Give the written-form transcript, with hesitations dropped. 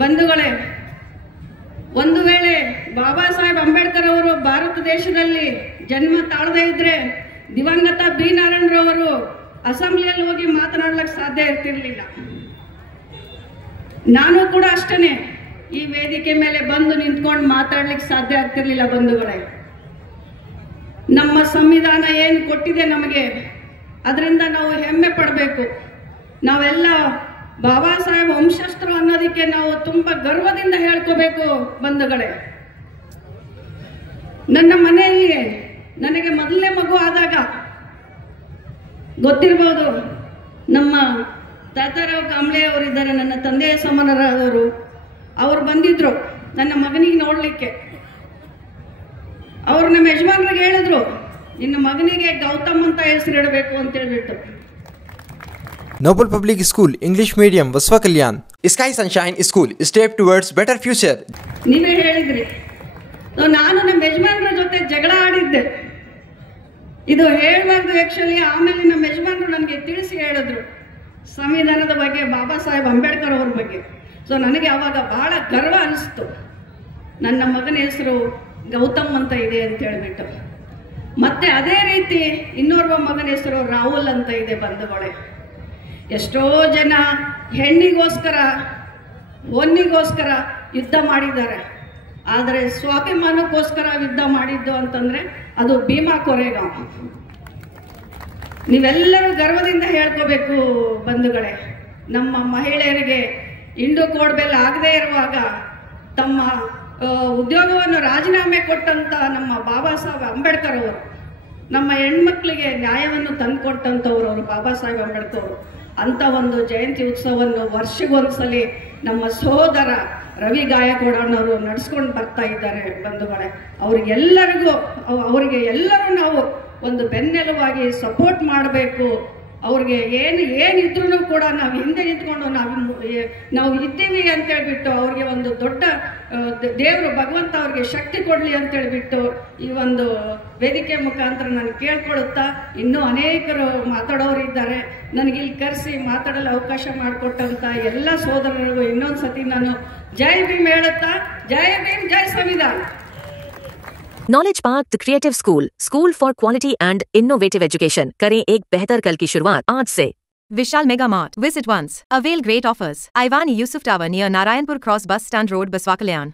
ಬಂಧುಗಳೇ, ಒಂದು ವೇಳೆ ಬಾಬಾ ಸಾಹೇಬ್ ಅಂಬೇಡ್ಕರ್ ಅವರು ಭಾರತ ದೇಶದಲ್ಲಿ ಜನ್ಮ ತಾಳದೇ ಇದ್ರೆ ದಿವಂಗತ ಬಿ ನಾರಾಯಣರವರು ಅಸೆಂಬ್ಲಿಯಲ್ಲಿ ಹೋಗಿ ಮಾತನಾಡಲಿಕ್ಕೆ ಸಾಧ್ಯ ಇರ್ತಿರ್ಲಿಲ್ಲ. ನಾನು ಕೂಡ ಅಷ್ಟೇ ಈ ವೇದಿಕೆ ಮೇಲೆ ಬಂದು ನಿಂತ್ಕೊಂಡು ಮಾತಾಡ್ಲಿಕ್ಕೆ ಸಾಧ್ಯ ಆಗ್ತಿರ್ಲಿಲ್ಲ. ಬಂಧುಗಳೇ, ನಮ್ಮ ಸಂವಿಧಾನ ಏನು ಕೊಟ್ಟಿದೆ ನಮಗೆ, ಅದರಿಂದ ನಾವು ಹೆಮ್ಮೆ ಪಡಬೇಕು. ನಾವೆಲ್ಲ ಬಾಬಾ ಸಾಹೇಬ್ ವಂಶಸ್ಥರು ಅನ್ನೋದಕ್ಕೆ ನಾವು ತುಂಬಾ ಗರ್ವದಿಂದ ಹೇಳ್ಕೋಬೇಕು. ಬಂಧುಗಳೇ, ನನ್ನ ಮನೆಯಲ್ಲಿ ನನಗೆ ಮೊದಲನೇ ಮಗು ಆದಾಗ ಗೊತ್ತಿರಬಹುದು, ನಮ್ಮ ತಾತಾರಾವ್ ಕಾಂಬ್ಳೆ ಅವರಿದ್ದಾರೆ, ನನ್ನ ತಂದೆಯ ಸಮಾನರಾದವರು. ಅವರು ಬಂದಿದ್ರು ನನ್ನ ಮಗನಿಗೆ ನೋಡ್ಲಿಕ್ಕೆ. ಅವರು ನಮ್ಮ ಯಜಮಾನ್ರಿಗೆ ಹೇಳಿದ್ರು, ನಿನ್ನ ಮಗನಿಗೆ ಗೌತಮ್ ಅಂತ ಹೆಸರಿಡಬೇಕು ಅಂತ ಹೇಳ್ಬಿಟ್ಟು. Noble Public School, English Medium, Vasva Kalyan. Sky Sunshine School, step towards better future. ನೀವೇ ಹೇಳಿದ್ರಿ. ನಾನು ನಮ್ಮ ಯಜಮಾನ್ರ ಜೊತೆ ಜಗಳ ಆಡಿದ್ದೆ. ಇದು ಹೇಳಬಾರ್ದು ಆಕ್ಚುಲಿ. ಆಮೇಲೆ ನಮ್ಮ ಯಜಮಾನ್ರು ನನಗೆ ತಿಳಿಸಿ ಹೇಳಿದ್ರು ಸಂವಿಧಾನದ ಬಗ್ಗೆ, ಬಾಬಾ ಸಾಹೇಬ್ ಅಂಬೇಡ್ಕರ್ ಅವ್ರ ಬಗ್ಗೆ. ಸೊ ನನಗೆ ಅವಾಗ ಬಹಳ ಗರ್ವ ಅನಿಸ್ತು, ನನ್ನ ಮಗನ ಹೆಸರು ಗೌತಮ್ ಅಂತ ಇದೆ ಅಂತ ಹೇಳ್ಬಿಟ್ಟು. ಮತ್ತೆ ಅದೇ ರೀತಿ ಇನ್ನೋರ್ವ ಮಗನ ಹೆಸರು ರಾಹುಲ್ ಅಂತ ಇದೆ. ಬಂಧುಗಳೇ, ಎಷ್ಟೋ ಜನ ಹೆಣ್ಣಿಗೋಸ್ಕರ ಹೊನ್ನಿಗೋಸ್ಕರ ಯುದ್ಧ ಮಾಡಿದ್ದಾರೆ, ಆದರೆ ಸ್ವಾಭಿಮಾನಕ್ಕೋಸ್ಕರ ಯುದ್ಧ ಮಾಡಿದ್ದು ಅಂತಂದ್ರೆ ಅದು ಭೀಮಾ ಕೊರೆಗಾಂವ್. ನೀವೆಲ್ಲರೂ ಗರ್ವದಿಂದ ಹೇಳ್ಕೋಬೇಕು ಬಂಧುಗಳೇ. ನಮ್ಮ ಮಹಿಳೆಯರಿಗೆ ಇಂಡು ಕೋಡ್ಬೆಲ್ ಆಗದೇ ಇರುವಾಗ ತಮ್ಮ ಉದ್ಯೋಗವನ್ನು ರಾಜೀನಾಮೆ ಕೊಟ್ಟಂತ ನಮ್ಮ ಬಾಬಾ ಸಾಹೇಬ್ ಅಂಬೇಡ್ಕರ್ ಅವರು, ನಮ್ಮ ಹೆಣ್ಮಕ್ಳಿಗೆ ನ್ಯಾಯವನ್ನು ತಂದುಕೊಟ್ಟಂಥವ್ರು ಅವರು ಬಾಬಾ ಸಾಹೇಬ್ ಅಂಬೇಡ್ಕರ್ ಅವರು. ಅಂತ ಒಂದು ಜಯಂತಿ ಉತ್ಸವವನ್ನು ವರ್ಷಗೊಂದ್ಸಲಿ ನಮ್ಮ ಸಹೋದರ ರವಿ ಗಾಯಕವಾಡನವರು ನಡೆಸ್ಕೊಂಡು ಬರ್ತಾ ಇದ್ದಾರೆ. ಬಂಧುಗಳೇ, ಅವರಿಗೆ ಎಲ್ಲರೂ ನಾವು ಒಂದು ಬೆನ್ನೆಲುವಾಗಿ ಸಪೋರ್ಟ್ ಮಾಡಬೇಕು. ಅವ್ರಿಗೆ ಏನಿದ್ರು ಕೂಡ ನಾವು ಹಿಂದೆ ನಿಂತ್ಕೊಂಡು ನಾವು ಇದ್ದೀವಿ ಅಂತ ಹೇಳ್ಬಿಟ್ಟು ಅವ್ರಿಗೆ ಒಂದು ದೊಡ್ಡ ದೇವರು ಭಗವಂತ ಅವ್ರಿಗೆ ಶಕ್ತಿ ಕೊಡ್ಲಿ ಅಂತ ಹೇಳ್ಬಿಟ್ಟು ಈ ಒಂದು ವೇದಿಕೆ ಮುಖಾಂತರ ನಾನು ಕೇಳ್ಕೊಳುತ್ತಾ, ಇನ್ನೂ ಅನೇಕರು ಮಾತಾಡೋರು ಇದ್ದಾರೆ. ನನಗೆ ಇಲ್ಲಿ ಕರೆಸಿ ಮಾತಾಡಲು ಅವಕಾಶ ಮಾಡಿಕೊಟ್ಟಂತ ಎಲ್ಲ ಸೋದರರಿಗೂ ಇನ್ನೊಂದು ಸತಿ ನಾನು ಜೈ ಭೀಮ್ ಹೇಳುತ್ತಾ, ಜೈ ಭೀಮ್, ಜೈ ಸಂವಿಧಾನ. Knowledge park the creative school for quality and innovative education. करें एक बेहतर कल की शुरुआत आज से. Vishal Mega Mart. Visit once. Avail great offers. Ivani Yusuf Tower near Narayanpur Cross Bus Stand Road, Baswa Kalyan.